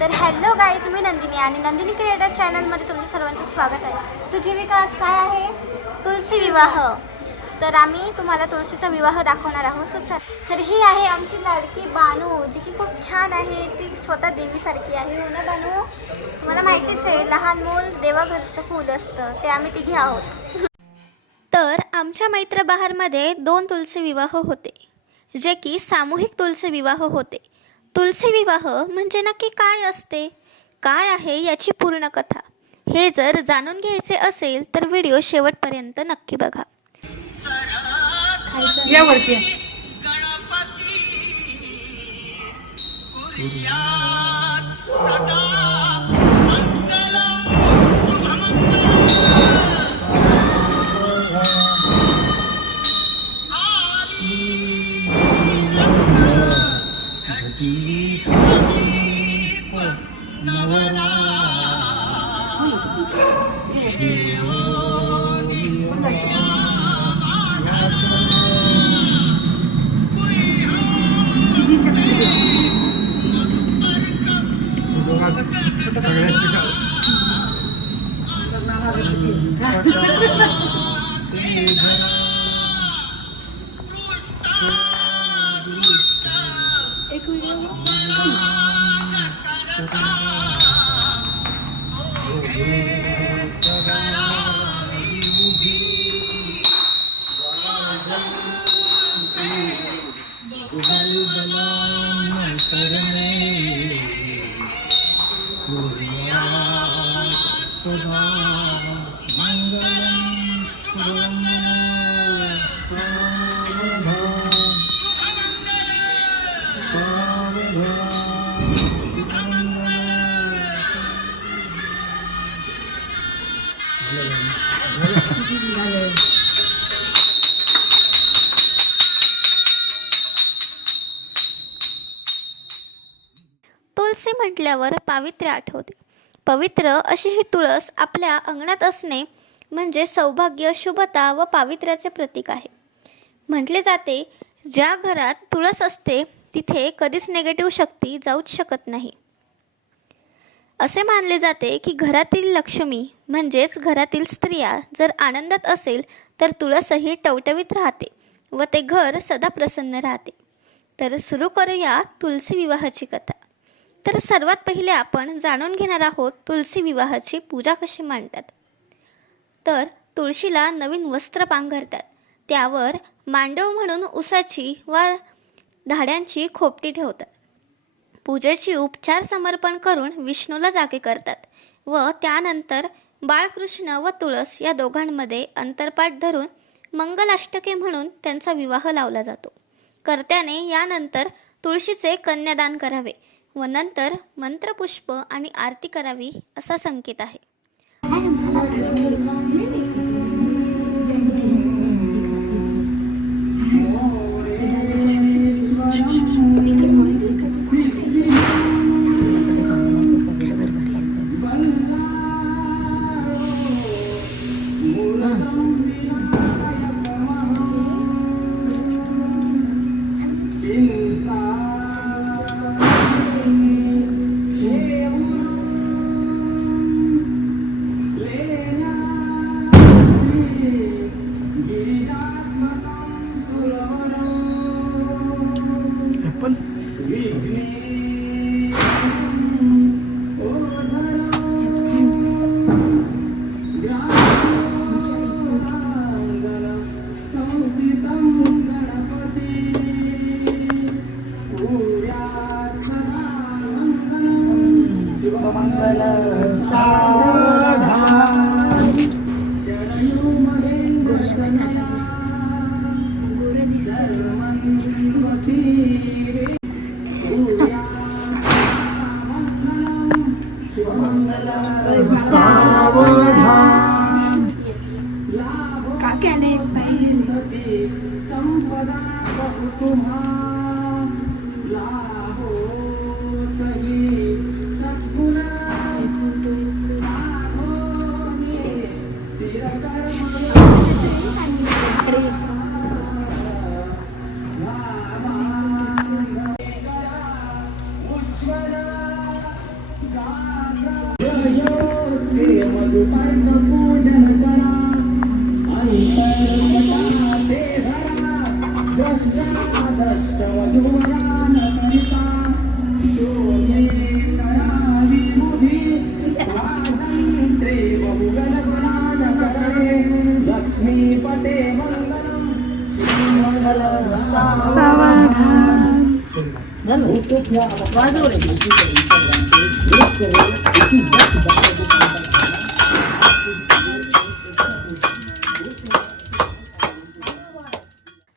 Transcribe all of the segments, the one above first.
तर hello guys, मी नंदिनी आणि Nandini creator चॅनलमध्ये तुमचं सर्वांचं स्वागत आहे. सो जीविका, आज काय आहे? तुलसी विवाह. तर आम्ही तुम्हाला तुळशीचा विवाह दाखवणार आहोत. तर ही आहे आमची लाडकी बानू, जी की खूप छान आहे. ती स्वतः देवीसारखी आहे. हो ना बानू? तुम्हाला माहितीच आहे, लहान मूल देवाघरचं फूल असतं, ते आम्ही तिघे आहोत. तर आमच्या मैत्रबहारमध्ये 2 तुलसी विवाह होते, जे की सामूहिक तुलसी विवाह होते. तुलसी विवाह म्हणजे नक्की काय असते, काय आहे याची पूर्ण कथा, हे जर जाणून घ्यायचे असेल तर व्हिडिओ शेवटपर्यंत नक्की बघा. यावरती तुलसी म्हटल्यावर पावित्र्य आठवते. पवित्र अशी ही तुळस आपल्या अंगणात असणे म्हणजे सौभाग्य, शुभता व पावित्र्याचे प्रतीक आहे. म्हटले जाते, ज्या घरात तुळस असते तिथे कधीच नेगेटिव्ह शक्ती जाऊच शकत नाही. असे मानले जाते की घरातील लक्ष्मी म्हणजेच घरातील स्त्रिया जर आनंदात असेल तर तुळसही टवटवीत राहते व ते घर सदा प्रसन्न राहते. तर सुरू करूया तुलसी विवाहाची कथा. तर सर्वात पहिले आपण जाणून घेणार आहोत तुलसी विवाहाची पूजा कशी मांडतात. तर तुळशीला नवीन वस्त्र पांघरतात, त्यावर मांडव म्हणून उसाची व धाड्यांची खोपटी ठेवतात. पूजेची उपचार समर्पण करून विष्णूला जागे करतात व त्यानंतर बाळकृष्ण व तुळस या दोघांमध्ये अंतरपाठ धरून मंगलाष्टके म्हणून त्यांचा विवाह लावला जातो. कर्त्याने यानंतर तुळशीचे कन्यादान करावे व नंतर मंत्रपुष्प आणि आरती करावी असा संकेत आहे.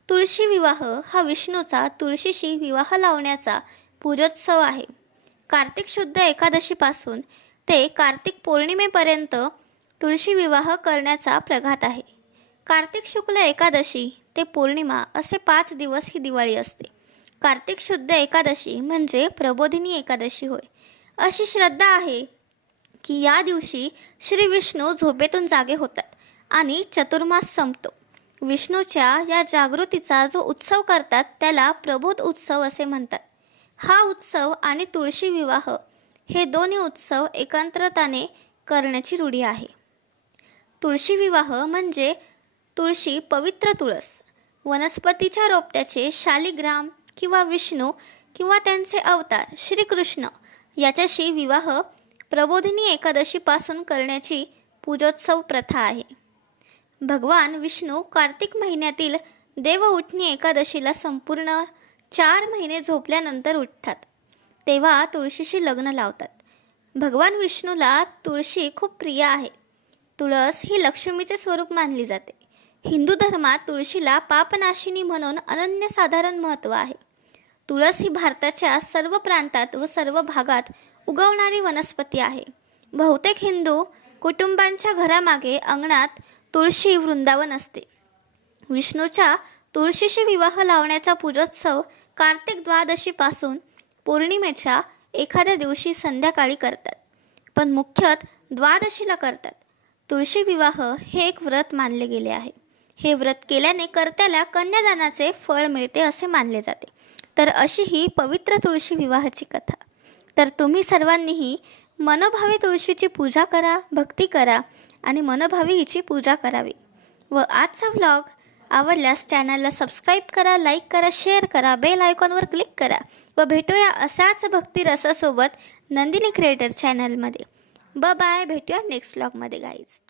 तुळशी विवाह हा विष्णूचा तुळशीशी विवाह लावण्याचा पूजोत्सव आहे. कार्तिक शुद्ध एकादशीपासून ते कार्तिक पौर्णिमेपर्यंत तुळशी विवाह करण्याचा प्रघात आहे. कार्तिक शुक्ल एकादशी ते पौर्णिमा असे 5 दिवस ही दिवाळी असते. कार्तिक शुद्ध एकादशी म्हणजे प्रबोधिनी एकादशी होय. अशी श्रद्धा आहे की या दिवशी श्री विष्णू झोपेतून जागे होतात आणि चतुर्मास संपतो. विष्णूच्या या जागृतीचा जो उत्सव करतात त्याला प्रबोध उत्सव असे म्हणतात. हा उत्सव आणि तुळशी विवाह हे दोन्ही उत्सव एकत्रिताने करण्याची रूढी आहे. तुळशी विवाह म्हणजे तुळशी पवित्र तुळस वनस्पतीच्या रोपट्याचे शालिग्राम किंवा विष्णू किंवा त्यांचे अवतार श्रीकृष्ण याच्याशी विवाह प्रबोधिनी एकादशीपासून करण्याची पूजोत्सव प्रथा आहे. भगवान विष्णू कार्तिक महिन्यातील देवउठणी एकादशीला संपूर्ण 4 महिने झोपल्यानंतर उठतात, तेव्हा तुळशीशी लग्न लावतात. भगवान विष्णूला तुळशी खूप प्रिय आहे. तुळस ही लक्ष्मीचे स्वरूप मानली जाते. हिंदू धर्मात तुळशीला पापनाशिनी म्हणून अनन्यसाधारण महत्त्व आहे. तुळस ही भारताच्या सर्व प्रांतात व सर्व भागात उगवणारी वनस्पती आहे. बहुतेक हिंदू कुटुंबांच्या घरामागे अंगणात तुळशी वृंदावन असते. विष्णूच्या तुळशीशी विवाह लावण्याचा पूजोत्सव कार्तिक द्वादशीपासून पौर्णिमेच्या एखाद्या दिवशी संध्याकाळी करतात, पण मुख्यतः द्वादशीला करतात. तुळशी विवाह हे एक व्रत मानले गेले आहे. हे व्रत केल्याने कर्त्याला कन्यादानाचे फळ मिळते असे मानले जाते. तर अशी ही पवित्र तुळशी विवाहाची कथा. तर तुम्ही सर्वांनीही मनोभावे तुळशीची पूजा करा, भक्ती करा आणि मनोभावे हिची पूजा करावी. व आजचा व्लॉग आवडल्यास चॅनलला सबस्क्राईब करा, लाईक करा, शेअर करा, बेल आयकॉनवर क्लिक करा व भेटूया असाच भक्ती रसासोबत नंदिनी क्रिएटर चॅनलमध्ये. बाय, भेटूया नेक्स्ट व्लॉगमध्ये गाईज.